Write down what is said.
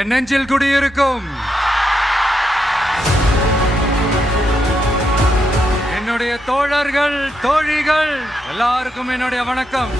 என் நெஞ்சில் குடியிருக்கும். என்னுடைய தோழர்கள் தோழிகள் எல்லாருக்கும் என்னுடைய வணக்கம்.